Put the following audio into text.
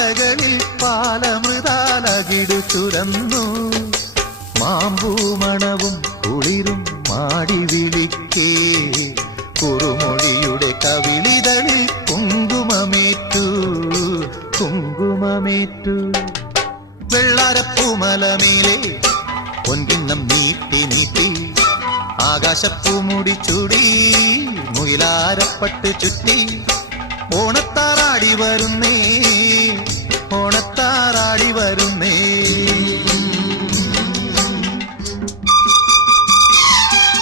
പാലകളിൽ പാലമൃതാലകിടു തുറന്നു. മാമ്പൂമണവും കുളിരും മാടി വിളിക്കേ. കുറുമൊഴിയുടെ കവിളിതളിൽ കുങ്കുമമേറ്റു. കുങ്കുമമേറ്റു. വെള്ളാരപ്പൂമലമേലെ പൊൻകിണ്ണം നീട്ടി നീട്ടി. ആകാശപ്പൂ മുടിച്ചുടി മുയിലാരപ്പട്ട് ചുറ്റി. ഓണത്താറാടി